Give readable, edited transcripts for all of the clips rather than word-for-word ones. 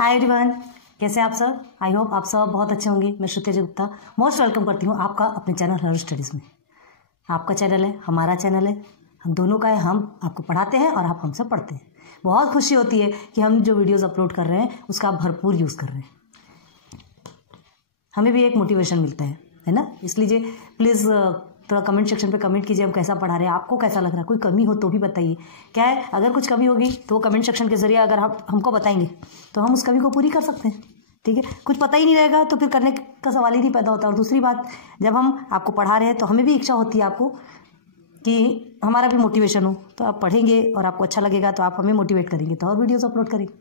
Hi everyone, कैसे हैं आप सब। आई होप आप सब बहुत अच्छे होंगे। मैं श्रुति गुप्ता मोस्ट वेलकम करती हूँ आपका अपने चैनल हर स्टडीज़ में। आपका चैनल है, हमारा चैनल है, हम दोनों का है। हम आपको पढ़ाते हैं और आप हमसे पढ़ते हैं। बहुत खुशी होती है कि हम जो वीडियोज़ अपलोड कर रहे हैं उसका आप भरपूर यूज़ कर रहे हैं। हमें भी एक मोटिवेशन मिलता है ना। इसलिए प्लीज़ थोड़ा कमेंट सेक्शन पे कमेंट कीजिए, हम कैसा पढ़ा रहे हैं, आपको कैसा लग रहा है। कोई कमी हो तो भी बताइए। क्या है, अगर कुछ कमी होगी तो वो कमेंट सेक्शन के जरिए अगर आप हमको बताएंगे तो हम उस कमी को पूरी कर सकते हैं। ठीक है, कुछ पता ही नहीं रहेगा तो फिर करने का सवाल ही नहीं पैदा होता। और दूसरी बात, जब हम आपको पढ़ा रहे हैं तो हमें भी इच्छा होती है आपको कि हमारा भी मोटिवेशन हो। तो आप पढ़ेंगे और आपको अच्छा लगेगा तो आप हमें मोटिवेट करेंगे तो और वीडियोज़ अपलोड करेंगे।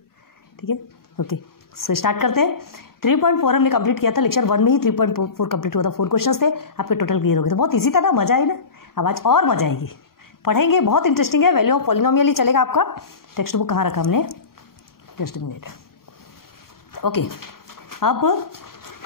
ठीक है, ओके, सो स्टार्ट करते हैं। 3.4 हमने कंप्लीट किया था। लेक्चर 1 में ही 3.4 कंप्लीट हुआ था। 4 क्वेश्चंस थे, आपके टोटल क्लियर हो गए। तो बहुत इजी था ना, मजा आई ना। अब आज और मजा आएगी, पढ़ेंगे, बहुत इंटरेस्टिंग है। वैल्यू ऑफ पॉलिनोमियल ही चलेगा आपका। टेक्स्ट बुक कहाँ रखा हमने, जस्ट मिनट। ओके, अब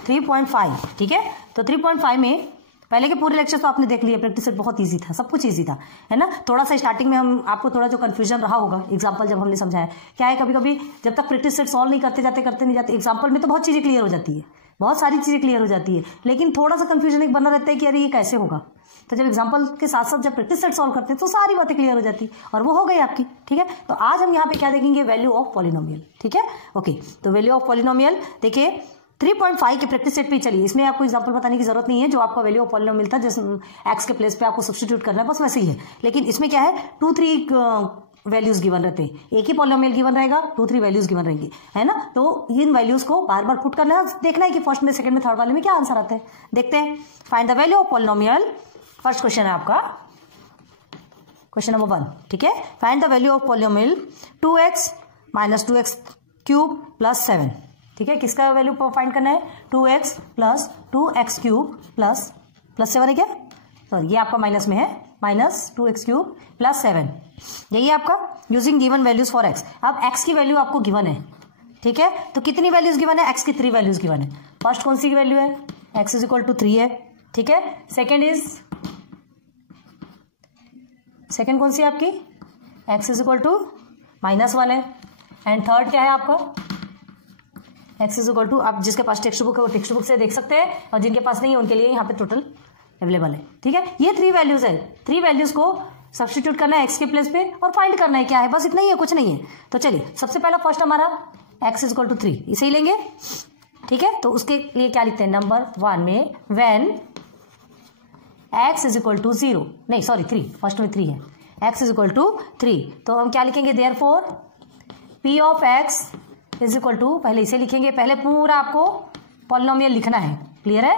3.5। ठीक है, तो 3.5 में पहले के पूरे लेक्चर तो आपने देख लिए। प्रैक्टिस सेट बहुत इजी था, सब कुछ इजी था, है ना। थोड़ा सा स्टार्टिंग में हम आपको थोड़ा जो कंफ्यूजन रहा होगा एग्जांपल जब हमने समझाया। क्या है, कभी कभी जब तक प्रैक्टिस सेट सॉल्व नहीं करते नहीं जाते एग्जांपल में तो बहुत चीज़ें क्लियर हो जाती है, बहुत सारी चीज़ें क्लियर हो जाती है। लेकिन थोड़ा सा कंफ्यूजन एक बना रहता है कि अरे ये कैसे होगा। तो जब एग्जांपल के साथ साथ जब प्रैक्टिस सेट सॉल्व करते हैं तो सारी बातें क्लियर हो जाती और वो हो गई आपकी। ठीक है, तो आज हम यहाँ पे क्या देखेंगे, वैल्यू ऑफ पॉलिनोमियल। ठीक है, ओके, तो वैल्यू ऑफ पॉलिनोमियल देखिए 3.5 के प्रैक्टिस सेट पे चलिए। इसमें आपको एग्जांपल बताने की जरूरत नहीं है। जो आपका वैल्यू ऑफ पॉलिनोमियल था, जैसे एक्स के प्लेस पे आपको सब्स्टिट्यूट करना है, बस वैसे ही है। लेकिन इसमें क्या है, 2-3 वैल्यूज गिवन रहते हैं। एक ही पॉलिनोमियल गिवन रहेगा, 2-3 वैल्यूज गिवन रहेंगी, है ना। तो इन वैल्यूज को बार बार पुट करना है, देखना है कि फर्स्ट में, सेकंड में, थर्ड वाले में क्या आंसर आता है। देखते हैं। Find the value of polynomial. First question है आपका, क्वेश्चन नंबर 1। ठीक है, find the value of polynomial 2x - 2x cube plus 7। ठीक है, किसका वैल्यू फाइंड करना है, 2x + 2x क्यूब प्लस 7 है क्या, सॉरी ये आपका माइनस में है, -2x क्यूब प्लस 7। यही है आपका using given values for x। अब x की वैल्यू आपको गिवन है। ठीक है, तो कितनी वैल्यूज गिवन है, x की 3 वैल्यूज गिवन है। फर्स्ट कौन सी वैल्यू है, x = 3 है। ठीक है, सेकेंड कौन सी है आपकी, x = -1 है। एंड थर्ड क्या है आपका, x = आप जिसके पास टेक्स्ट बुक है वो टेक्स्ट बुक से देख सकते हैं, और जिनके पास नहीं है उनके लिए यहाँ पे टोटल अवेलेबल है। ठीक है, ये 3 वैल्यूज है। 3 वैल्यूज को सब्स्टिट्यूट करना है x के प्लेस पे और फाइंड करना है क्या है, बस इतना ही है, कुछ नहीं है। तो चलिए, सबसे पहला फर्स्ट हमारा x = 3, इसे ही लेंगे। ठीक है, तो उसके लिए क्या लिखते हैं, नंबर 1 में व्हेन x = 0, नहीं सॉरी 3, फर्स्ट में 3 है, x = 3, तो हम क्या लिखेंगे, देयरफॉर p ऑफ x = पहले इसे लिखेंगे। पहले पूरा आपको पॉलिनोमियल लिखना है, क्लियर है,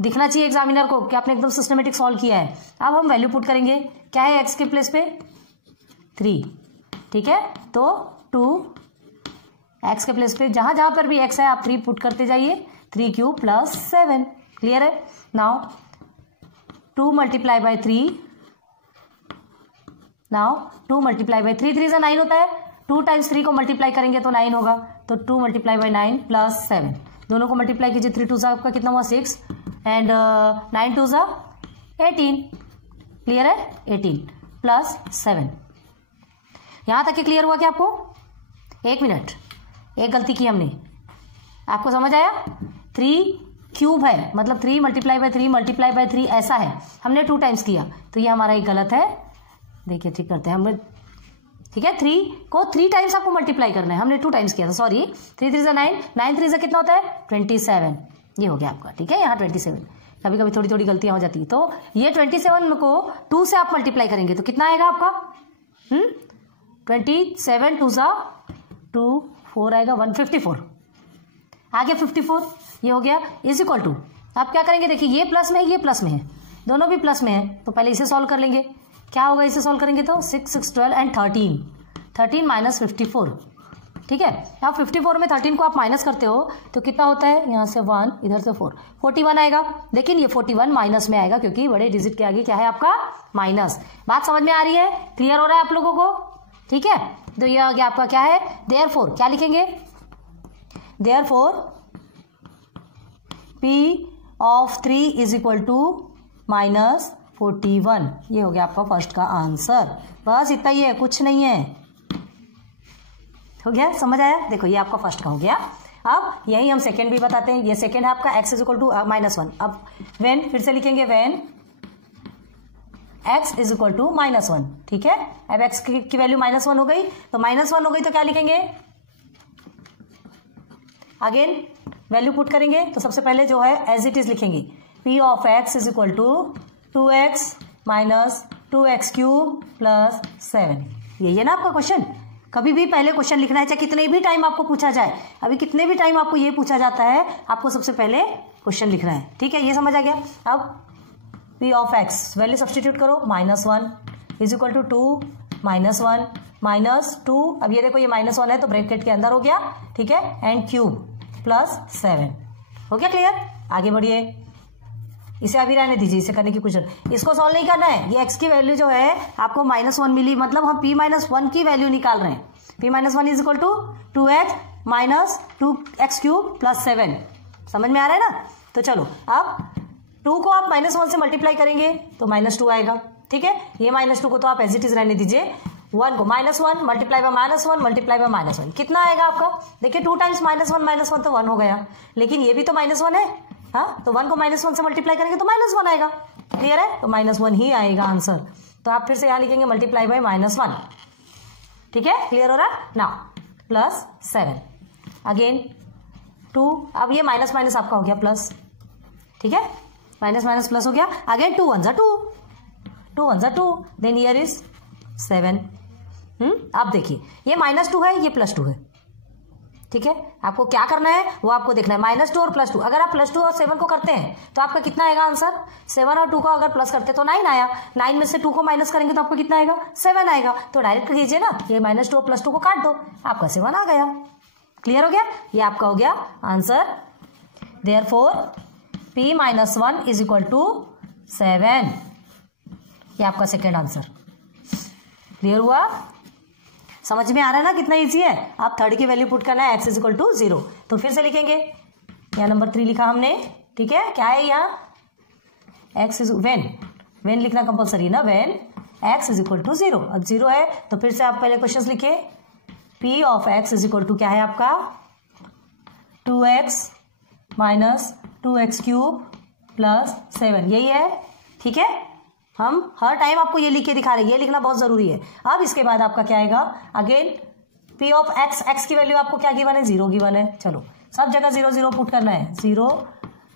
दिखना चाहिए एग्जामिनर को कि आपने एकदम सिस्टमेटिक सॉल्व किया है। अब हम वैल्यू पुट करेंगे, क्या है x के प्लेस पे 3। ठीक है, तो 2 x के प्लेस पे जहां जहां पर भी x है आप 3 पुट करते जाइए, 3 क्यूब प्लस 7, क्लियर है। नाउ 2 × 3, नाउ 2 × 3, 3 से 9 होता है। 2 × 3 को मल्टीप्लाई करेंगे तो 9 होगा, तो 2 × 9 प्लस 7, दोनों को मल्टीप्लाई कीजिए। 3 2 आपका कितना हुआ, 6, एंड 9 2 18, क्लियर है, 18 प्लस 7। यहां तक के क्लियर हुआ क्या आपको? 1 मिनट, एक गलती की हमने, आपको समझ आया? 3 क्यूब है, मतलब 3 × 3 × 3 ऐसा है, हमने 2 टाइम्स किया, तो ये हमारा एक गलत है। देखिए, ठीक करते हैं हमने। ठीक है, 3 को 3 टाइम्स आपको मल्टीप्लाई करना है, हमने 2 टाइम्स किया था, सॉरी। 3 3 9, 9 3 कितना होता है, 27, ये हो गया आपका। ठीक है, यहाँ 27, कभी कभी थोड़ी थोड़ी गलतियां हो जाती है। तो ये 27 को 2 से आप मल्टीप्लाई करेंगे तो कितना आएगा आपका, 27 2 2 4 आएगा, 154 आ गया, 54 ये हो गया, = आप क्या करेंगे, देखिए ये प्लस में है, ये प्लस में है, दोनों भी प्लस में है, तो पहले इसे सॉल्व कर लेंगे। क्या होगा इसे सॉल्व करेंगे तो 6 6 12 एंड 13 माइनस 54। ठीक है, अब 54 में 13 को आप माइनस करते हो तो कितना होता है, यहाँ से 1, इधर से 4, 41 आएगा। लेकिन ये 41 माइनस में आएगा क्योंकि बड़े डिजिट के आगे क्या है आपका, माइनस। बात समझ में आ रही है, क्लियर हो रहा है आप लोगों को? ठीक है, तो ये आ गया आपका क्या है, देयरफॉर क्या लिखेंगे, देयरफॉर p ऑफ 3 = -41, ये हो गया आपका फर्स्ट का आंसर। बस इतना ही है, कुछ नहीं है, हो गया, समझ आया? देखो ये आपका फर्स्ट का हो गया। अब यही हम सेकेंड भी बताते हैं। ये सेकेंड है आपका x इज इक्वल टू -1। अब वेन फिर से लिखेंगे when x is equal to -1, ठीक है। अब x की वैल्यू -1 हो गई, तो -1 हो गई तो क्या लिखेंगे, अगेन वैल्यू पुट करेंगे। तो सबसे पहले जो है एज इट इज लिखेंगे p of x is equal to 2x minus 2x cube plus 7। यही है ना आपका क्वेश्चन। कभी भी पहले क्वेश्चन लिखना है, चाहे कितने भी टाइम आपको पूछा जाए। अभी कितने भी टाइम आपको ये पूछा जाता है, आपको सबसे पहले क्वेश्चन लिखना है, ठीक है। ये समझ आ गया। अब p of x value substitute करो, -1 इज इक्वल टू 2 -1 -2। अब ये देखो ये -1 है तो ब्रैकेट के अंदर हो गया, ठीक है, एंड क्यूब प्लस 7। हो गया क्लियर? आगे बढ़िए, इसे अभी रहने दीजिए, इसे करने की कुछ, इसको सॉल्व नहीं करना है। ये x की वैल्यू जो है आपको -1 मिली, मतलब हम p-1 की वैल्यू निकाल रहे हैं। p-1 is equal to 2x minus 2x cube plus 7। समझ में आ रहा है ना? तो चलो अब 2 को आप -1 से मल्टीप्लाई करेंगे तो -2 आएगा, ठीक है। ये -2 को तो आप एज इट इज रहने दीजिए। 1 को -1 मल्टीप्लाई बाय -1 मल्टीप्लाई बाय -1 कितना आएगा आपका? देखिए 2 टाइम्स -1 तो 1 हो गया, लेकिन ये भी तो -1 है, हाँ। तो 1 को -1 से मल्टीप्लाई करेंगे तो -1 आएगा। क्लियर है? तो -1 ही आएगा आंसर। तो आप फिर से यहां लिखेंगे मल्टीप्लाई बाय -1, ठीक है। क्लियर हो रहा है ना? Plus 7 again 2। अब ये माइनस माइनस आपका हो गया प्लस, ठीक है, माइनस माइनस प्लस हो गया। Again 2 1 2, 2 1 2, then here is 7। अब देखिए ये -2 है, ये +2 है, ठीक है। आपको क्या करना है वो आपको देखना है, -2 और +2। अगर आप +2 और 7 को करते हैं तो आपका कितना आएगा आंसर? 7 और 2 को अगर प्लस करते तो 9 आया, 9 में से 2 को माइनस करेंगे तो आपको कितना आएगा? 7 आएगा। तो डायरेक्ट कीजिए ना, ये -2 और +2 को काट दो, आपका 7 आ गया। क्लियर हो गया? ये आपका हो गया answer. Therefore p-1 is equal to 7। ये आपका सेकेंड आंसर। क्लियर हुआ? समझ में आ रहा है ना कितना इजी है? आप थर्ड की वैल्यू पुट करना है, x इज इक्वल टू 0। तो फिर से लिखेंगे, यहाँ नंबर 3 लिखा हमने, ठीक है। क्या है यहाँ? x इज वेन लिखना कंपलसरी है ना, when x is equal to 0। अब 0 है तो फिर से आप पहले क्वेश्चन लिखिए, p of x is equal to क्या है आपका? 2x minus 2x cube plus 7। यही है, ठीक है। हम हर टाइम आपको ये लिख के दिखा रहे हैं, ये लिखना बहुत जरूरी है। अब इसके बाद आपका क्या आएगा? अगेन p ऑफ x की वैल्यू आपको क्या गिवन है? 0 गिवन है। चलो सब जगह 0 0 पुट करना है। 0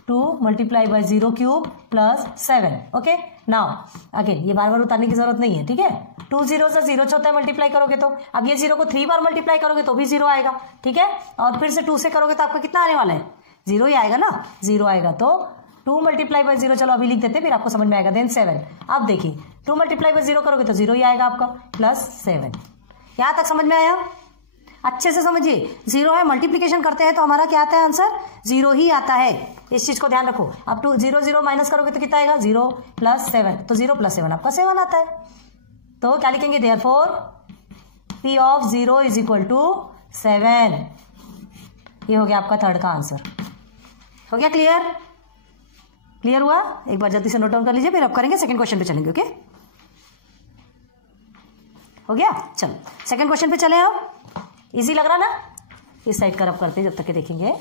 2 multiply by 0 cube plus 7। Okay, now again ये बार बार उतारने की जरूरत नहीं है, ठीक है। 2 0 से 0 होता है मल्टीप्लाई करोगे तो। अब ये 0 को 3 बार मल्टीप्लाई करोगे तो भी 0 आएगा, ठीक है। और फिर से 2 से करोगे तो आपका कितना आने वाला है? 0 ही आएगा ना। 0 आएगा तो 2 मल्टीप्लाई बाय 0, चलो अभी लिख देते फिर आपको समझ में आएगा। देन 7। अब देखिए 2 मल्टीप्लाई बाय 0 करोगे तो 0 ही आएगा आपका, प्लस 7। यहां तक समझ में आया? अच्छे से समझिए, 0 है, मल्टीप्लीकेशन करते हैं तो हमारा क्या आता है आंसर? 0 ही आता है। इस चीज को ध्यान रखो। अब 0 0 माइनस करोगे तो कितना आएगा? 0 प्लस 7। तो 0 प्लस 7 आपका 7 आता है। तो क्या लिखेंगे? Therefore p of 0 is equal to 7। ये हो गया आपका थर्ड का आंसर। हो गया क्लियर? क्लियर हुआ? एक बार जल्दी से नोट डाउन कर लीजिए, फिर अब करेंगे सेकंड क्वेश्चन पे चलेंगे। ओके, हो गया। चलो सेकंड क्वेश्चन पे चले। अब इजी लग रहा ना? इस साइड का रब करते जब तक के देखेंगे।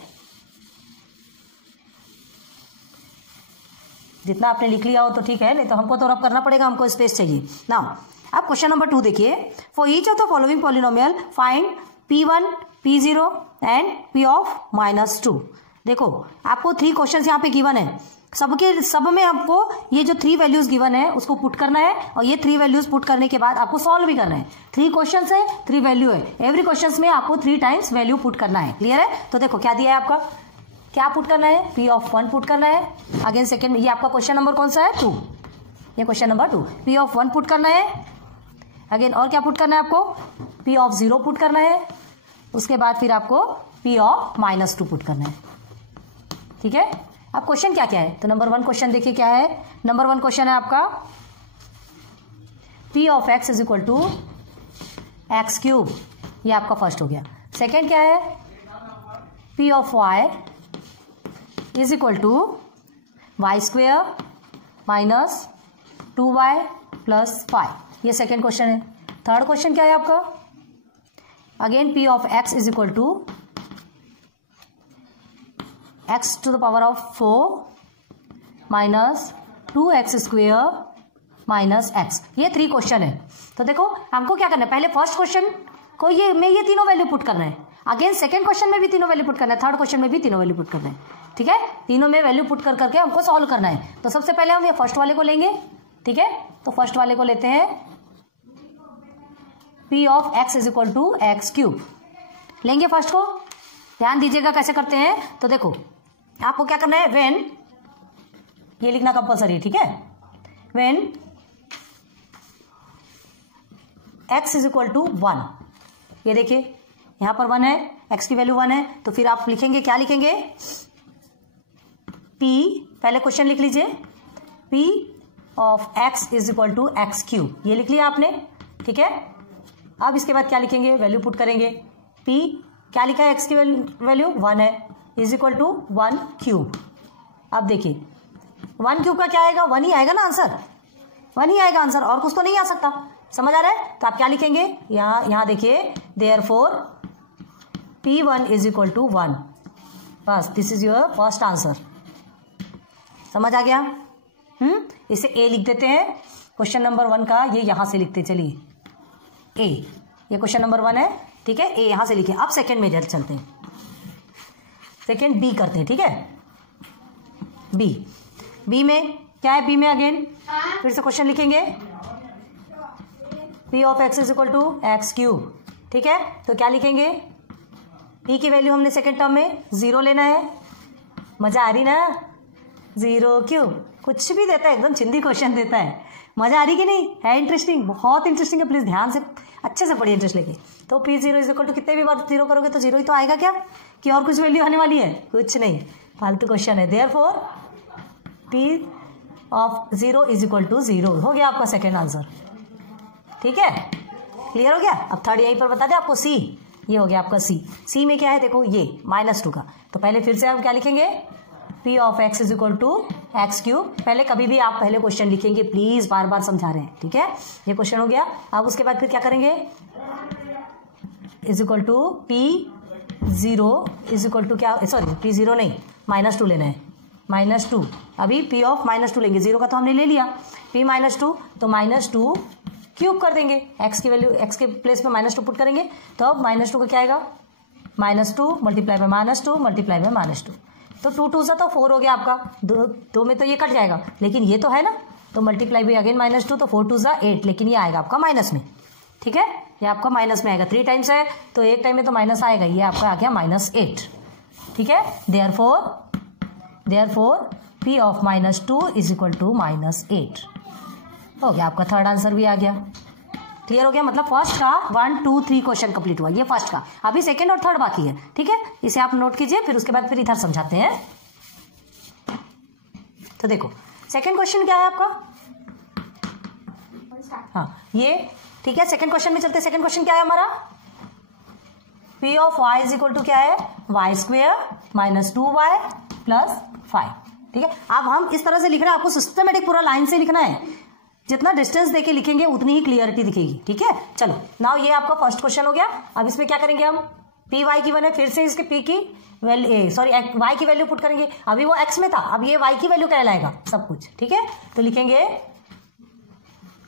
जितना आपने लिख लिया हो तो ठीक है, नहीं तो हमको तो रब करना पड़ेगा, हमको स्पेस चाहिए ना। अब क्वेश्चन नंबर 2 देखिए, for each of the following polynomial find p1 p0 and p of -2। देखो आपको 3 क्वेश्चन यहाँ पे गिवन है, सब में आपको ये जो 3 वैल्यूज गिवन है उसको पुट करना है, और ये 3 वैल्यूज पुट करने के बाद आपको सॉल्व भी करना है। 3 क्वेश्चन है, 3 वैल्यू है, एवरी क्वेश्चन में आपको 3 टाइम्स वैल्यू पुट करना है। क्लियर है? तो देखो क्या दिया है आपका, क्या पुट करना है? p ऑफ 1 पुट करना है। अगेन सेकेंड, ये आपका क्वेश्चन नंबर कौन सा है? 2। ये question number 2, p of 1 put करना है। अगेन और क्या पुट करना है आपको? p ऑफ 0 पुट करना है। उसके बाद फिर आपको p ऑफ -2 पुट करना है, ठीक है। अब क्वेश्चन क्या क्या है? तो नंबर 1 क्वेश्चन देखिए क्या है। नंबर 1 क्वेश्चन है आपका p of x is equal to X cube. ये आपका फर्स्ट हो गया। सेकेंड क्या है? p of y is equal to Y square minus 2y plus 5। ये सेकेंड क्वेश्चन है। थर्ड क्वेश्चन क्या है आपका? Again P of X is equal to X to the power of 4 minus 2x square minus X. ये 3 question है। तो देखो हमको क्या करना है, पहले फर्स्ट क्वेश्चन को ये तीनों वैल्यू पुट करना है, अगेन सेकंड क्वेश्चन में भी तीनों वैल्यू पुट करना है, थर्ड क्वेश्चन में भी तीनों वैल्यू पुट करना है। ठीक है, तीनों में वैल्यू पुट कर करके हमको सॉल्व करना है। तो सबसे पहले हम ये फर्स्ट वाले को लेंगे। ठीक है, तो फर्स्ट वाले को लेते हैं, P of X is equal to X cube लेंगे फर्स्ट को। ध्यान दीजिएगा कैसे करते हैं। तो देखो आपको क्या करना है, व्हेन, ये लिखना कंपल्सरी है। ठीक है, when x is equal to 1, ये देखिए यहां पर 1 है, x की वैल्यू 1 है, तो फिर आप लिखेंगे, क्या लिखेंगे, p, पहले क्वेश्चन लिख लीजिए, p of x is equal to X cube, ये लिख लिया आपने। ठीक है, अब इसके बाद क्या लिखेंगे, वैल्यू पुट करेंगे, p क्या लिखा है, x की वैल्यू 1 है, इज इक्वल टू 1 क्यूब। अब देखिए 1 क्यूब का क्या आएगा, 1 ही आएगा ना आंसर, 1 ही आएगा आंसर, और कुछ तो नहीं आ सकता। समझ आ रहा है। तो आप क्या लिखेंगे, यहां देखिए, therefore p1 is equal to 1, बस this is your first answer. समझ आ गया। इसे a लिख देते हैं, क्वेश्चन नंबर 1 का ये यहां से लिखते, चलिए a, ये क्वेश्चन नंबर 1 है। ठीक है, a यहां से लिखे। अब सेकेंड में चलते हैं, सेकेंड b करते हैं। ठीक है, b में क्या है, b में अगेन फिर से क्वेश्चन लिखेंगे, p of x is equal to X cube. ठीक है, तो क्या लिखेंगे, p की वैल्यू हमने सेकेंड टर्म में 0 लेना है। मजा आ रही ना, 0 क्यूब कुछ भी देता है, एकदम चिंदी क्वेश्चन देता है। मजा आ रही कि नहीं, है इंटरेस्टिंग, बहुत इंटरेस्टिंग है। प्लीज ध्यान से अच्छे से पढ़िए, इंटरेस्ट लेके। तो p0 इज इक्वल टू कितने भी बार 0 करोगे तो 0 ही तो आएगा क्या, कि और कुछ वैल्यू आने वाली है, कुछ नहीं, फालतू क्वेश्चन है। Therefore p of 0 is equal to 0 हो गया आपका सेकेंड आंसर। ठीक है, क्लियर हो गया। अब थर्ड यहीं पर बता दें आपको, सी, ये हो गया आपका सी। सी में क्या है, देखो ये -2 का, तो पहले फिर से हम क्या लिखेंगे, p of x is equal to X cube. पहले कभी भी आप पहले क्वेश्चन लिखेंगे, प्लीज, बार बार समझा रहे हैं। ठीक है, ये क्वेश्चन हो गया। अब उसके बाद फिर क्या करेंगे, is equal to p0 is equal to क्या, सॉरी p0 नहीं, -2 लेना है, -2। अभी p ऑफ -2 लेंगे, 0 का तो हमने ले लिया, p -2, तो -2 क्यूब कर देंगे, x की वैल्यू, x के प्लेस में -2 पुट करेंगे, तो अब -2 का क्या आएगा, -2 मल्टीप्लाई बाय -2 मल्टीप्लाई बाय -2, तो 2 2 तो 4 हो गया आपका, 2 में तो ये कट जाएगा, लेकिन ये तो है ना, तो मल्टीप्लाई बाय अगेन -2, तो 4 2 8, लेकिन ये आएगा आपका माइनस में। ठीक है, ये आपका माइनस में आएगा, 3 टाइम्स है तो एक टाइम में तो माइनस आएगा, ये आपका आ गया -8। ठीक है, therefore p of -2 is equal to -8 हो गया आपका, थर्ड आंसर भी आ गया। क्लियर हो गया, मतलब फर्स्ट का 1 2 3 क्वेश्चन कंप्लीट हुआ, ये फर्स्ट का। अभी सेकंड और थर्ड बाकी है। ठीक है, इसे आप नोट कीजिए, फिर उसके बाद फिर इधर समझाते हैं। तो देखो सेकंड क्वेश्चन क्या है आपका, हाँ ये ठीक है, सेकंड क्वेश्चन में चलते हैं। सेकंड क्वेश्चन क्या है हमारा, p of y is equal to क्या है, y स्क्वेयर -2y प्लस 5। ठीक है, अब हम इस तरह से लिख रहे हैं, आपको सिस्टमेटिक पूरा लाइन से लिखना है, जितना डिस्टेंस देके लिखेंगे उतनी ही क्लियरिटी दिखेगी। ठीक है, चलो नाउ ये आपका फर्स्ट क्वेश्चन हो गया। अब इसमें क्या करेंगे हम, पी वाई की 1 है, फिर से इसके पी की वैल्यू, सॉरी वाई की वैल्यू पुट करेंगे। अभी वो एक्स में था, अब ये वाई की वैल्यू कहलाएगा सब कुछ। ठीक है, तो लिखेंगे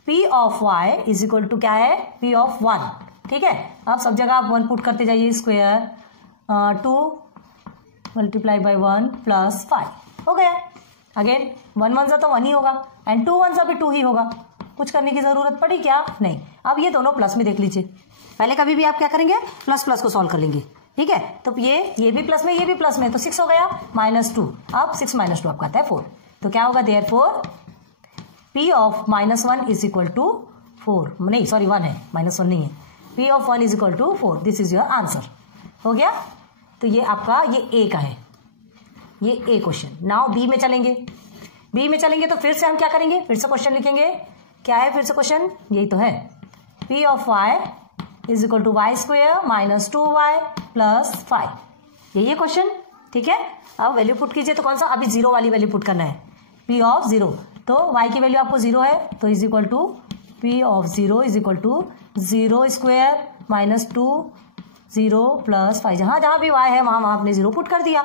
P of Y is equal to क्या है, पी ऑफ 1। ठीक है, अब सब जगह आप 1 पुट करते जाइए, स्क्वेयर 2 मल्टीप्लाई बाई 1 प्लस 5 हो गया। अगेन 1 1 सा तो 1 ही होगा, एंड 2 1 सा भी 2 ही होगा, कुछ करने की जरूरत पड़ी क्या, नहीं। अब ये दोनों प्लस में देख लीजिए, पहले कभी भी आप क्या करेंगे, प्लस प्लस को सॉल्व कर लेंगे। ठीक है, तो ये भी प्लस में, ये भी प्लस में, तो 6 हो गया, -2। अब 6 - 2 आपका आता है 4, तो क्या होगा, therefore p of -1 is equal to 4, नहीं सॉरी 1 है, -1 नहीं है, p of 1 is equal to 4, this is your answer. हो गया, तो ये आपका ये a का है, ये ए क्वेश्चन। नाउ बी में चलेंगे, बी में चलेंगे तो फिर से हम क्या करेंगे, फिर से क्वेश्चन लिखेंगे। क्या है फिर से क्वेश्चन, यही तो है, p of y is equal to y square -2y plus 5, यही है क्वेश्चन। ठीक है, अब वैल्यू पुट कीजिए, तो कौन सा, अभी 0 वाली वैल्यू पुट करना है, p ऑफ 0, तो y की वैल्यू आपको 0 है, तो is equal to p of 0 is equal to 0 square -2 0 + 5, जहाँ जहाँ भी y है वहाँ वहाँ आपने 0 पुट कर दिया।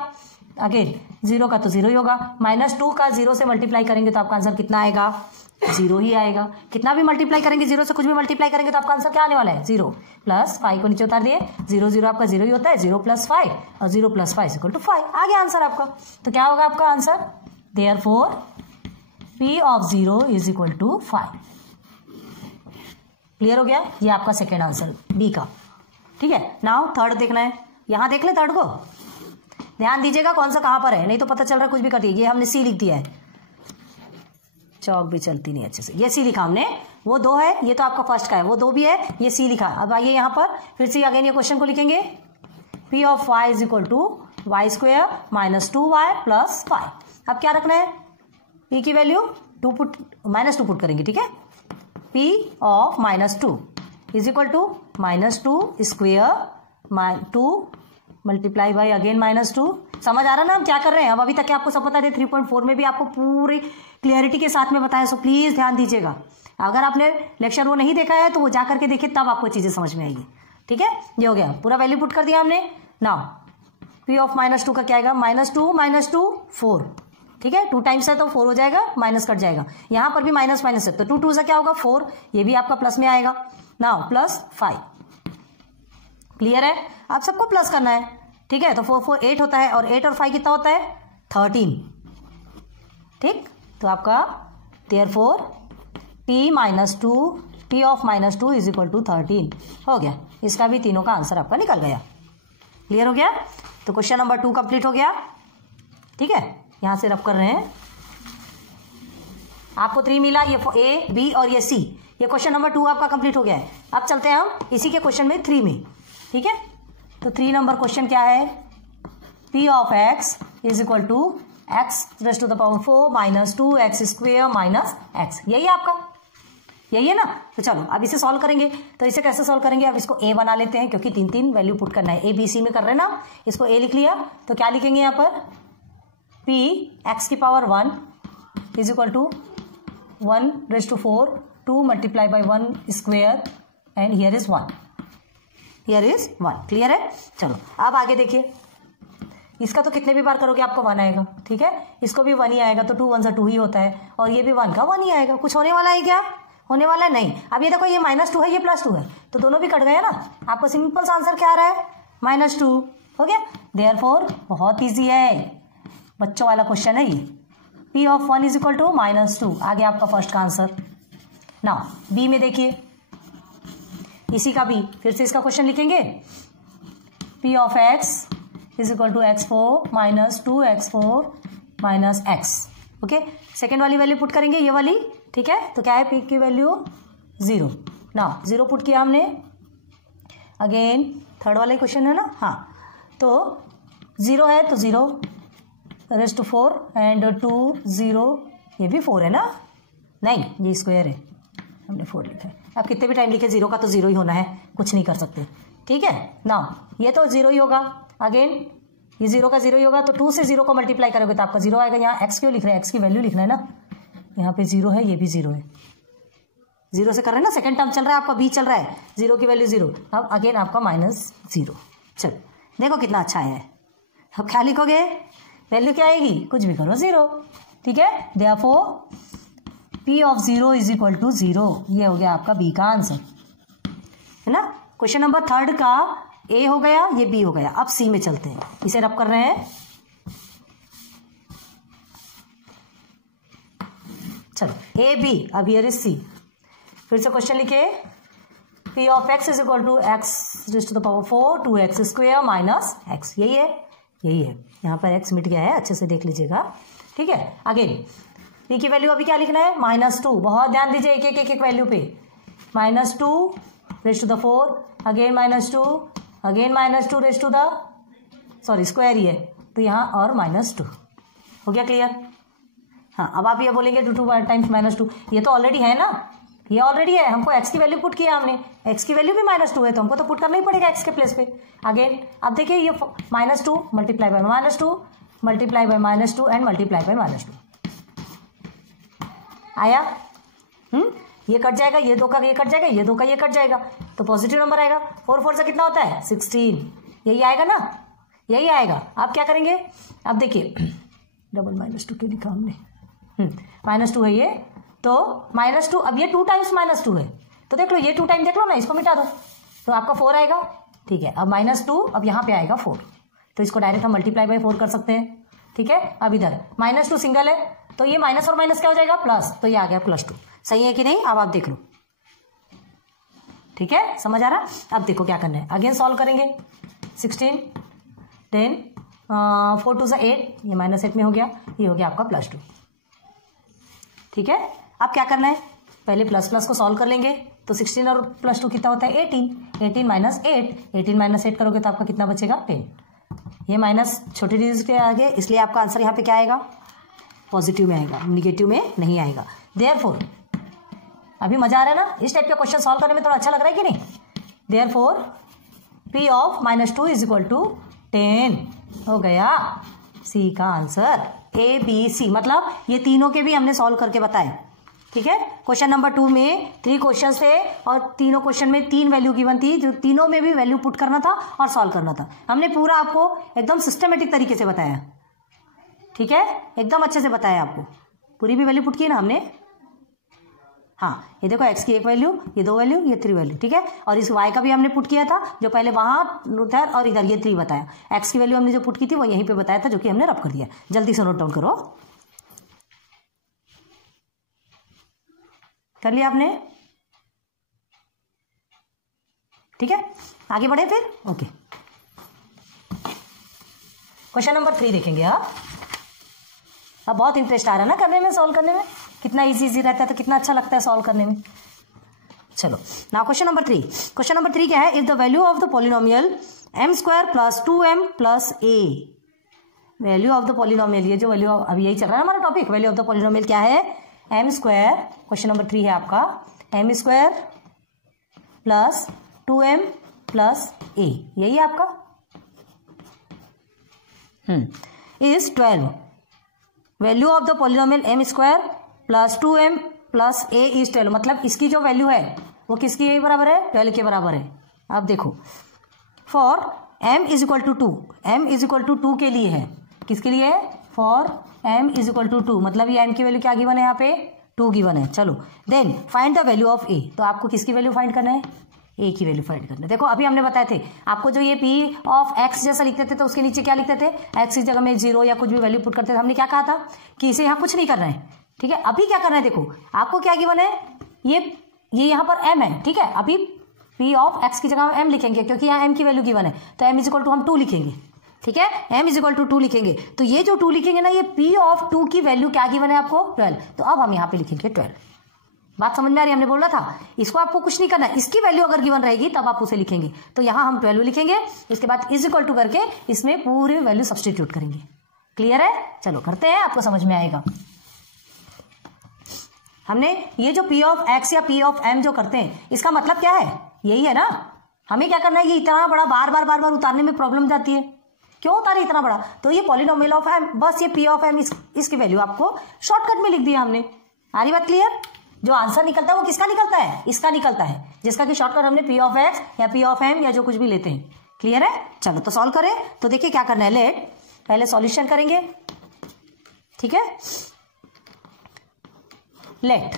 अगेन 0 का तो 0 ही होगा, -2 का 0 से मल्टीप्लाई करेंगे तो आपका आंसर कितना आएगा? 0 ही आएगा। कितना भी मल्टीप्लाई करेंगे 0 से, कुछ भी मल्टीप्लाई करेंगे तो आपका आंसर क्या आने वाला है? 0 + 5 को नीचे उतार दिए, 0 0 आपका 0 ही होता है, 0 + 5 और 0 + 5 = 5 आ गया आंसर आपका। तो क्या होगा आपका answer? Therefore P of 0 = 5। Clear हो गया? ये आपका सेकेंड आंसर बी का। ठीक है, नाउ थर्ड देखना है। यहां देख ले थर्ड को, ध्यान दीजिएगा कौन सा कहां पर है, नहीं तो पता चल रहा है कुछ भी कर दिया। ये हमने सी लिख दिया है, चौक भी चलती नहीं अच्छे से। ये सी लिखा हमने, वो 2 है, ये तो आपका फर्स्ट का है, वो 2 भी है, ये सी लिखा। अब आइए यहाँ पर फिर से अगेन ये क्वेश्चन को लिखेंगे। P of y = y² - 2y + 5। अब क्या रखना है? P की वैल्यू -2 पुट करेंगे। ठीक है, P of -2 = -2² 2 multiply by again -2। समझ आ रहा ना हम क्या कर रहे हैं? अब अभी तक आपको सब बता दे, 3.4 में भी आपको पूरी क्लियरिटी के साथ में बताया, सो प्लीज ध्यान दीजिएगा। अगर आपने लेक्चर वो नहीं देखा है तो वो जा करके देखिए, तब आपको चीजें समझ में आएगी। ठीक है, ये हो गया, पूरा वैल्यू पुट कर दिया हमने। नाउ P of -2 का क्या आएगा? -2 - 2 4। ठीक है, 2 टाइम्स है तो 4 हो जाएगा, माइनस कट जाएगा। यहां पर भी माइनस माइनस है तो 2 2 से क्या होगा? 4। ये भी आपका प्लस में आएगा। नाउ +5। क्लियर है? आप सबको प्लस करना है। ठीक है, तो 4 4 8 होता है, और 8 और 5 कितना होता है? 13। ठीक, तो आपका देयरफॉर P of -2 = 13 हो गया। इसका भी तीनों का आंसर आपका निकल गया। क्लियर हो गया? तो क्वेश्चन नंबर 2 कंप्लीट हो गया। ठीक है, यहां से रब कर रहे हैं। आपको 3 मिला, ये A, B और ये C। ये क्वेश्चन नंबर 2 आपका कंप्लीट हो गया है। अब चलते हैं हम इसी के क्वेश्चन में 3 में। ठीक है, तो 3 नंबर क्वेश्चन क्या है? P of x = x⁴ - 2x² - x। यही है आपका, यही है ना? तो चलो अब इसे सॉल्व करेंगे। तो इसे कैसे सॉल्व करेंगे? अब इसको A बना लेते हैं, क्योंकि 3 वैल्यू पुट करना है। A B C में कर रहे हैं ना, इसको A लिख लिया। तो क्या लिखेंगे यहाँ पर? P x⁴ 1 = 1⁴ 2 multiply by 1² and here is 1। Here is 1। Clear है? चलो अब आगे देखिए। इसका तो कितने भी बार करोगे आपको 1 आएगा। ठीक है, इसको भी 1 ही आएगा, तो 2 1 2 ही होता है, और ये भी 1 का 1 ही आएगा। कुछ होने वाला है क्या? होने वाला है नहीं। अब ये देखो, ये -2 है, ये +2 है, तो दोनों भी कट गए ना। आपका सिंपल सा आंसर क्या आ रहा है? -2 हो गया। देयरफॉर बहुत ईजी है, बच्चों वाला क्वेश्चन है ये। P of 1 = -2 आ गया आपका फर्स्ट का आंसर। नाउ बी में देखिए, इसी का भी फिर से इसका क्वेश्चन लिखेंगे। P of x = x⁴ - 2x⁴ - x। Okay, second वाली वैल्यू पुट करेंगे, ये वाली। ठीक है, तो क्या है? P की वैल्यू 0। नाउ 0 पुट किया हमने। अगेन थर्ड वाला क्वेश्चन है ना, हाँ, तो 0 है तो 0⁴ एंड 2 0, ये भी 4 है ना? नहीं, ये स्क्वायर है, हमने 4 लिखा है। आप कितने भी टाइम लिखे 0 का तो 0 ही होना है, कुछ नहीं कर सकते। ठीक है, नाउ ये तो 0 ही होगा। अगेन ये 0 का 0 ही होगा, तो 2 से 0 को मल्टीप्लाई करोगे तो आपका 0 आएगा। यहाँ x क्यों लिख रहे हैं? x की वैल्यू लिखना है ना। यहाँ पे 0 है, ये भी 0 है, 0 से कर रहे हैं ना। सेकंड टर्म चल रहा है आपका, b चल रहा है, 0 की वैल्यू 0। अब अगेन आपका -0। चलो देखो कितना अच्छा है। अब क्या लिखोगे? वैल्यू क्या आएगी? कुछ भी करो, 0। ठीक है, देयरफॉर P of 0 = 0। ये हो गया आपका बी का आंसर, है ना। क्वेश्चन नंबर 3 का A हो गया, ये B हो गया। अब C में चलते हैं, इसे रब कर रहे हैं। चलो A B, अब हियर इज C। फिर से क्वेश्चन लिखे। P of x = x⁴ 2x² - x। यही है, यही है। यहाँ पर x मिट गया है, अच्छे से देख लीजिएगा। ठीक है, अगेन P की वैल्यू अभी क्या लिखना है? -2। बहुत ध्यान दीजिए एक एक वैल्यू पे। -2⁴ अगेन -2 अगेन -2 सॉरी स्क्वायर ही है, तो यहाँ और -2 हो गया। क्लियर? हाँ, अब आप ये बोलेंगे 2 टाइम्स -2, ये तो ऑलरेडी है ना, ये ऑलरेडी है। हमको x की वैल्यू पुट किया हमने, x की वैल्यू भी -2 है, तो हमको तो पुट करना ही पड़ेगा x के प्लेस पे। अगेन अब देखिए, ये -2 multiply by -2 multiply by -2 and multiply by -2 आया। ये कट जाएगा, ये 2 का ये कट जाएगा, ये 2 का ये कट जाएगा, तो पॉजिटिव नंबर आएगा। 4 4 से कितना होता है 16, यही आएगा ना, यही आएगा। आप क्या करेंगे, अब देखिए डबल -2 के लिखा हमने, -2 है ये, तो -2, अब ये 2 टाइम्स -2 है, तो देख लो ये 2 टाइम देख लो ना, इसको मिटा दो तो आपका 4 आएगा। ठीक है, अब -2 अब यहाँ पे आएगा 4, तो इसको डायरेक्ट हम मल्टीप्लाई बाय 4 कर सकते हैं। ठीक है, अब इधर -2 सिंगल है, तो ये माइनस और माइनस क्या हो जाएगा प्लस, तो ये आ गया +2। सही है कि नहीं, अब आप देख लो। ठीक है, समझ आ रहा। अब देखो क्या करना है, अगेन सॉल्व करेंगे। 16 10 4 2 8, ये -8 में हो गया, ये हो गया आपका +2। ठीक है, अब क्या करना है, पहले प्लस प्लस को सॉल्व कर लेंगे, तो 16 और +2 कितना होता है 18, 18 - 8, 18 - 8 करोगे तो आपका कितना बचेगा 10। ये माइनस छोटे डिजिट के आगे, इसलिए आपका आंसर यहाँ पे क्या आएगा, पॉजिटिव में आएगा, निगेटिव में नहीं आएगा। देयरफॉर, अभी मजा आ रहा है ना, इस टाइप के क्वेश्चन सॉल्व करने में थोड़ा अच्छा लग रहा है कि नहीं। देयरफॉर P ऑफ -2 = 10 हो गया सी का आंसर। ABC मतलब ये तीनों के भी हमने सॉल्व करके बताए। ठीक है, क्वेश्चन नंबर 2 में 3 क्वेश्चन थे और तीनों क्वेश्चन में 3 वैल्यू गिवन थी, जो तीनों में भी वैल्यू पुट करना था और सॉल्व करना था। हमने पूरा आपको एकदम सिस्टमेटिक तरीके से बताया। ठीक है, एकदम अच्छे से बताया आपको, पूरी भी वैल्यू पुट की ना हमने। हाँ, ये देखो x की 1 वैल्यू, ये 2 वैल्यू, ये 3 वैल्यू। ठीक है, और इस y का भी हमने पुट किया था, जो पहले वहां उधर और इधर ये 3 बताया। x की वैल्यू हमने जो पुट की थी वो यहीं पे बताया था, जो कि हमने रब कर दिया। जल्दी से नोट डाउन करो, कर लिया आपने। ठीक है, आगे बढ़े फिर। ओके, क्वेश्चन नंबर 3 देखेंगे आप। अब बहुत इंटरेस्ट आ रहा है ना करने में, सॉल्व करने में, कितना इजी रहता है, तो कितना अच्छा लगता है सॉल्व करने में। चलो now question number 3। Question number 3 क्या है, if the value of the polynomial m² + 2m + a, value of the polynomial, ये जो वैल्यू अभी यही चल रहा है हमारा topic, value of the polynomial क्या है, m², क्वेश्चन नंबर 3 है आपका, m² + 2m + a, यही है आपका, is 12। Value of the polynomial m² + 2m + a is 12, मतलब इसकी जो वैल्यू है वो किसके बराबर है, 12 के बराबर है। अब देखो, फॉर m = 2, m = 2 के लिए है, किसके लिए है, फॉर m = 2, मतलब ये m की वैल्यू क्या गिवन है यहाँ पे, 2 गिवन है। चलो then find the value of a, तो आपको किसकी वैल्यू फाइंड करना है, a की वैल्यू फाइंड करना है। देखो अभी हमने बताए थे आपको, जो ये p ऑफ x जैसा लिखते थे तो उसके नीचे क्या लिखते थे, x की जगह में 0 या कुछ भी वैल्यू पुट करते थे। हमने क्या कहा था कि इसे यहाँ कुछ नहीं करना है। ठीक है, अभी क्या करना है, देखो आपको क्या गिवन है, ये यहाँ पर m है। ठीक है, अभी p ऑफ x की जगह m लिखेंगे, क्योंकि यहाँ m की वैल्यू गिवन है, तो m = हम 2 लिखेंगे। ठीक है, m = 2 लिखेंगे, तो ये जो 2 लिखेंगे ना, ये p ऑफ 2 की वैल्यू क्या गिवन है आपको, 12, तो अब हम यहाँ पे लिखेंगे 12। बात समझ में आ रही है, हमने बोला था इसको आपको कुछ नहीं करना, इसकी वैल्यू अगर गिवन रहेगी तब आप उसे लिखेंगे, तो यहाँ हम 12 लिखेंगे, इसके बाद = करके इसमें पूरी वैल्यू सब्सटीट्यूट करेंगे। क्लियर है, चलो करते हैं, आपको समझ में आएगा। हमने ये जो p ऑफ x या p ऑफ m जो करते हैं, इसका मतलब क्या है, यही है ना, हमें क्या करना है, ये इतना बड़ा बार बार उतारने में प्रॉब्लम जाती है, क्यों उतारे इतना बड़ा, तो ये पॉलिनोमियल ऑफ m, बस ये p ऑफ m इसकी वैल्यू आपको शॉर्टकट में लिख दिया हमने। आ रही बात क्लियर, जो आंसर निकलता है वो किसका निकलता है, इसका निकलता है, जिसका कि शॉर्टकट हमने p ऑफ x या p ऑफ m या जो कुछ भी लेते हैं। क्लियर है, चलो तो सॉल्व करें। तो देखिए क्या करना है, लेट पहले सॉल्यूशन करेंगे। ठीक है, लेट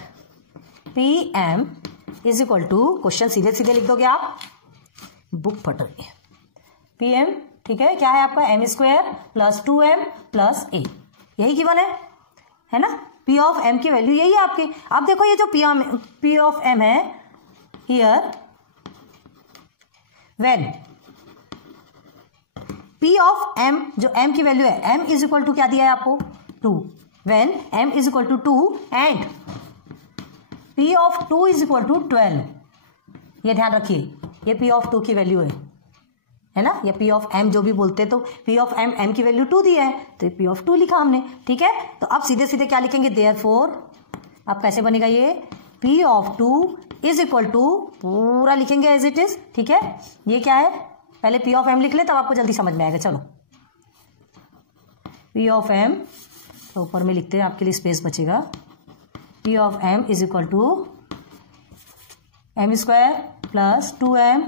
pm = क्वेश्चन सीधे सीधे लिख दोगे आप, बुक फट रही है, pm ठीक है क्या है आपका, m² + 2m + a, यही गिवन है ना, p ऑफ m की वैल्यू यही है आपकी। अब देखो ये जो p ऑफ m है, here when p of m, जो m की वैल्यू है, m = क्या दिया है आपको, 2, when m = 2 and p of 2 = 12, ये ध्यान रखिए, ये p ऑफ 2 की वैल्यू है ना, या p ऑफ m जो भी बोलते, तो p ऑफ m की वैल्यू 2 दिया है, तो p ऑफ 2 लिखा हमने। ठीक है, तो अब सीधे सीधे क्या लिखेंगे, देयरफॉर, अब कैसे बनेगा ये, p ऑफ 2 = पूरा लिखेंगे एज इट इज। ठीक है, ये क्या है, पहले p ऑफ m लिख ले, तब आपको जल्दी समझ में आएगा। चलो p ऑफ m, तो ऊपर में लिखते हैं, आपके लिए स्पेस बचेगा, p of m = M square plus 2m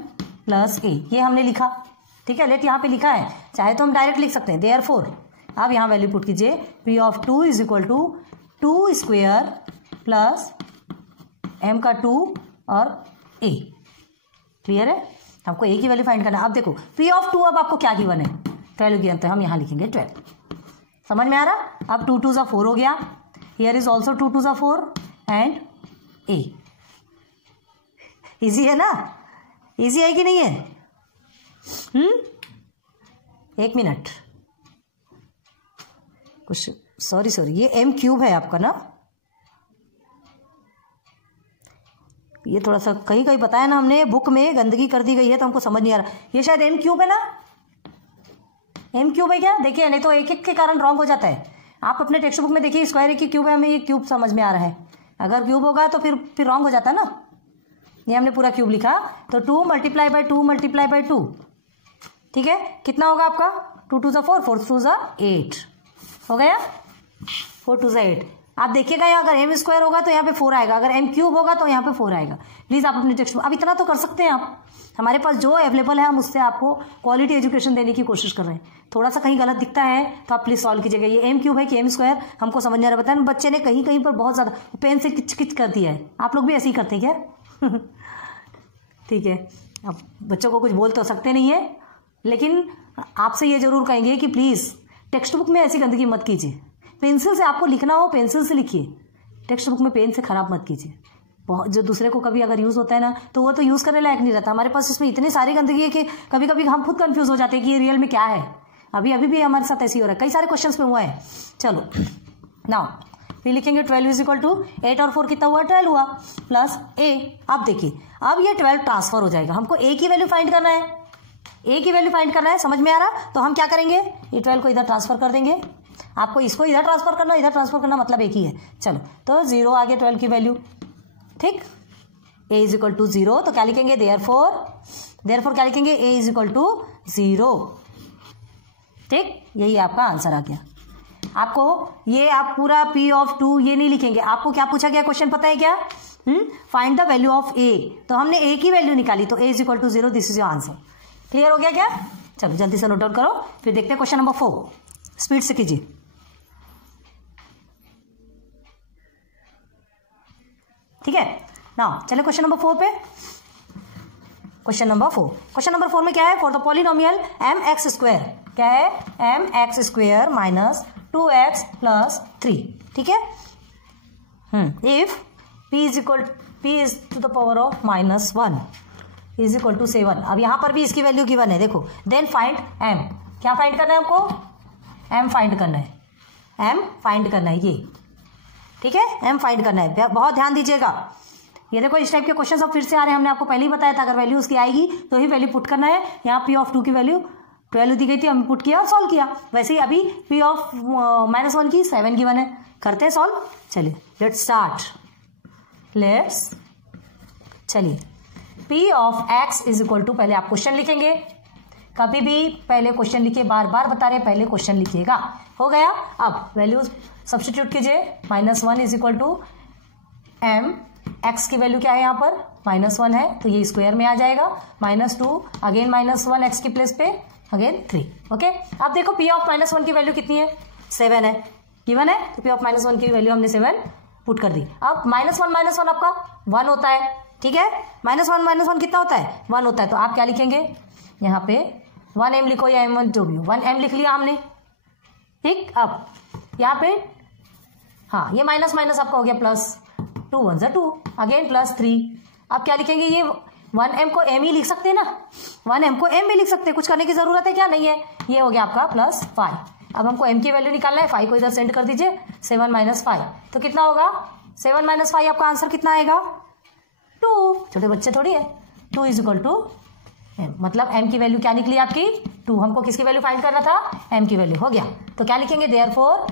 plus a, ये हमने लिखा, ठीक है। लेट यहाँ पे लिखा है, चाहे तो हम डायरेक्ट लिख सकते हैं देयरफॉर। अब यहाँ वैल्यू पुट कीजिए, p of 2 is equal to 2 square plus m का 2 और a। क्लियर है, हमको a की वैल्यू फाइंड करना है। अब देखो p ऑफ 2 अब आपको क्या गिवन है, 12 गिवन, तो हम यहाँ लिखेंगे 12। समझ में आ रहा। अब 2 2 ज़ा 4 हो गया, हियर इज ऑल्सो 2 2 ज़ा 4 एंड a। इजी है ना, इजी है कि नहीं है? एक मिनट, कुछ सॉरी ये m क्यूब है आपका ना, ये थोड़ा सा कहीं कहीं बताया ना हमने, बुक में गंदगी कर दी गई है तो हमको समझ नहीं आ रहा। ये शायद m क्यूब है ना, m क्यूब है क्या? देखिए, नहीं तो एक एक के कारण रॉन्ग हो जाता है। आप अपने टेक्स्ट बुक में देखिए, स्क्वायर एक क्यूब है, हमें ये क्यूब समझ में आ रहा है। अगर क्यूब होगा तो फिर रॉन्ग हो जाता है ना। ये हमने पूरा क्यूब लिखा, तो 2 मल्टीप्लाई बाई 2 मल्टीप्लाई बाई 2, ठीक है। कितना होगा आपका? 2 2 ज़ा 4, 4 2 ज़ा 8 हो गया, 4 2 ज़ा 8। आप देखिएगा यहाँ अगर m स्क्वायर होगा तो यहाँ पे 4 आएगा, अगर m क्यूब होगा तो यहाँ पे 4 आएगा। प्लीज़ आप अपने टेक्स्ट, अब इतना तो कर सकते हैं आप, हमारे पास जो अवेलेबल है हम उससे आपको क्वालिटी एजुकेशन देने की कोशिश कर रहे हैं। थोड़ा सा कहीं गलत दिखता है तो आप प्लीज़ सॉल्व कीजिएगा। ये m क्यूब है कि m स्क्वायर हमको समझ नहीं आ रहा, बताया बच्चे ने कहीं कहीं पर बहुत ज़्यादा पेन से किच किच कर दिया है। आप लोग भी ऐसे ही करते हैं क्या? ठीक है, अब बच्चों को कुछ बोल तो सकते नहीं है, लेकिन आपसे ये जरूर कहेंगे कि प्लीज़ टेक्स्ट बुक में ऐसी गंदगी मत कीजिए। पेंसिल से आपको लिखना हो पेंसिल से लिखिए, टेक्स्ट बुक में पेन से ख़राब मत कीजिए। बहुत जो दूसरे को कभी अगर यूज़ होता है ना तो वो तो यूज़ करने लायक नहीं रहता। हमारे पास इसमें इतनी सारी गंदगी है कि कभी कभी हम खुद कंफ्यूज हो जाते हैं कि ये रियल में क्या है। अभी भी हमारे साथ ऐसी हो रहा है, कई सारे क्वेश्चन पे हुआ है। चलो नाउ फिर लिखेंगे 12 इज इक्वल टू 8 और 4 कितना हुआ? 12 हुआ प्लस a। अब देखिए, अब ये 12 ट्रांसफर हो जाएगा, हमको a की वैल्यू फाइंड करना है, a की वैल्यू फाइंड करना है। समझ में आ रहा? तो हम क्या करेंगे, ये 12 को इधर ट्रांसफर कर देंगे। आपको इसको इधर ट्रांसफर करना, इधर ट्रांसफर करना, मतलब एक ही है। चलो तो 0 आ गया 12 की वैल्यू, ठीक। a इज इक्वल टू 0, तो क्या लिखेंगे? देयरफॉर क्या लिखेंगे? a इज इक्वल टू 0, ठीक। यही आपका आंसर आ गया। आपको ये आप पूरा p ऑफ 2 ये नहीं लिखेंगे, आपको क्या पूछा गया क्वेश्चन पता है क्या? Find the value of a, तो हमने a की वैल्यू निकाली, तो a is equal to 0, this is your answer. Clear हो गया क्या? चलो जल्दी से नोट डाउन करो, फिर देखते हैं क्वेश्चन नंबर 4, स्पीड से कीजिए। ठीक है ना, चले क्वेश्चन नंबर 4 पे। क्वेश्चन नंबर 4 में क्या है? For the polynomial M X square, क्या है? M X square minus 2x plus 3, ठीक है। If p is to the power of -1 is equal to 7। अब यहां पर भी इसकी वैल्यू गिवन है, देखो। देन फाइंड m, क्या फाइंड करना है हमको? m फाइंड करना है, m फाइंड करना है, ये ठीक है, m फाइंड करना है। बहुत ध्यान दीजिएगा, ये देखो इस टाइप के क्वेश्चन अब फिर से आ रहे हैं। हमने आपको पहले ही बताया था, अगर वैल्यू उसकी आएगी तो ही वैल्यू पुट करना है। यहाँ p ऑफ 2 की वैल्यू 12 दी गई थी, हमने पुट किया और सॉल्व किया। वैसे ही अभी p ऑफ -1 की 7 गिवन है, करते हैं सॉल्व। चलिए लेट्स स्टार्ट, चलिए p of x is equal to, पहले आप क्वेश्चन लिखेंगे, कभी भी पहले क्वेश्चन लिखिए, बार बार बता रहे पहले क्वेश्चन लिखिएगा। हो गया, अब वैल्यू सब्स्टिट्यूट कीजिए। -1 is equal to m, x की वैल्यू क्या है यहाँ पर? -1 है, तो ये स्क्वायर में आ जाएगा। -2 अगेन -1 x की प्लेस पे, अगेन 3। ओके, अब देखो p ऑफ -1 की वैल्यू कितनी है? 7 है, गिवन है, तो p ऑफ -1 की वैल्यू हमने 7 पुट कर दी। अब -1 आपका 1 होता है, ठीक है। -1 कितना होता है? 1 होता है, तो आप क्या लिखेंगे यहाँ पे? 1m लिखो या m1 जो भी हो, 1m लिख लिया हमने, ठीक। अब यहाँ पे हाँ, ये माइनस आपका हो गया प्लस, 2 1 2, अगेन प्लस 3। अब क्या लिखेंगे? ये 1m को m ही लिख सकते हैं ना, 1m को m भी लिख सकते हैं, कुछ करने की जरूरत है क्या? नहीं है। ये हो गया आपका प्लस 5। अब हमको m की वैल्यू निकालना है, 5 को इधर सेंड कर दीजिए, 7 - 5, तो कितना होगा? 7 - 5 आपका आंसर कितना आएगा? 2। छोटे बच्चे थोड़ी है, 2 इज इक्वल टू m, मतलब m की वैल्यू क्या निकली आपकी? 2। हमको किसकी वैल्यू फाइंड करना था? m की वैल्यू। हो गया, तो क्या लिखेंगे? देयरफॉर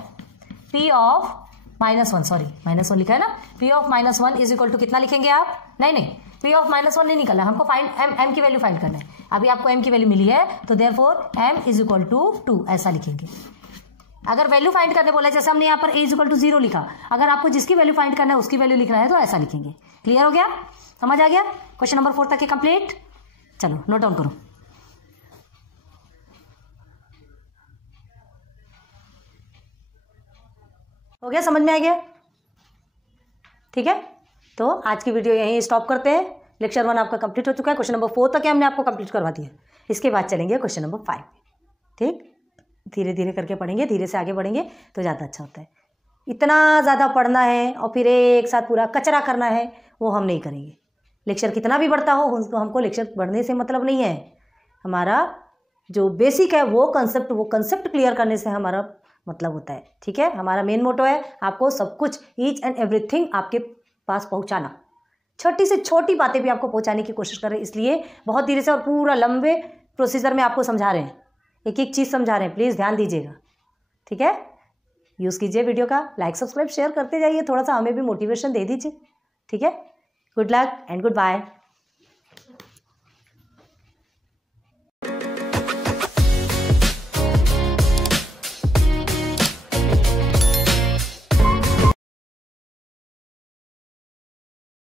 p ऑफ -1 लिखा है ना, p of -1 is equal to कितना लिखेंगे आप? नहीं, p ऑफ -1 नहीं निकला, हमको फाइंड m की वैल्यू फाइंड करना है। अभी आपको m की वैल्यू मिली है, तो therefore m is equal to 2 ऐसा लिखेंगे। अगर वैल्यू फाइंड करने बोला, जैसे हमने यहाँ पर a इज इक्वल टू 0 लिखा, अगर आपको जिसकी वैल्यू फाइंड करना है उसकी वैल्यू लिखना है तो ऐसा लिखेंगे। क्लियर हो गया? समझ आ गया? क्वेश्चन नंबर 4 तक के कंप्लीट। चलो नोट डाउन करो। हो गया? समझ में आ गया? ठीक है, तो आज की वीडियो यहीं स्टॉप करते हैं। लेक्चर 1 आपका कंप्लीट हो चुका है। क्वेश्चन नंबर 4 तक हमने आपको कंप्लीट करवा दिया। इसके बाद चलेंगे क्वेश्चन नंबर 5। ठीक, धीरे धीरे करके पढ़ेंगे, धीरे से आगे बढ़ेंगे तो ज़्यादा अच्छा होता है। इतना ज़्यादा पढ़ना है और फिर एक साथ पूरा कचरा करना है, वो हम नहीं करेंगे। लेक्चर कितना भी बढ़ता हो, हमको लेक्चर बढ़ने से मतलब नहीं है। हमारा जो बेसिक है वो कंसेप्ट क्लियर करने से हमारा मतलब होता है। ठीक है, हमारा मेन मोटो है आपको सब कुछ, ईच एंड एवरीथिंग आपके पास पहुंचाना। छोटी से छोटी बातें भी आपको पहुंचाने की कोशिश कर रहे हैं, इसलिए बहुत धीरे से और पूरा लंबे प्रोसीजर में आपको समझा रहे हैं, एक एक चीज़ समझा रहे हैं। प्लीज़ ध्यान दीजिएगा। ठीक है, यूज़ कीजिए वीडियो का, लाइक सब्सक्राइब शेयर करते जाइए, थोड़ा सा हमें भी मोटिवेशन दे दीजिए। ठीक है, good luck and good bye.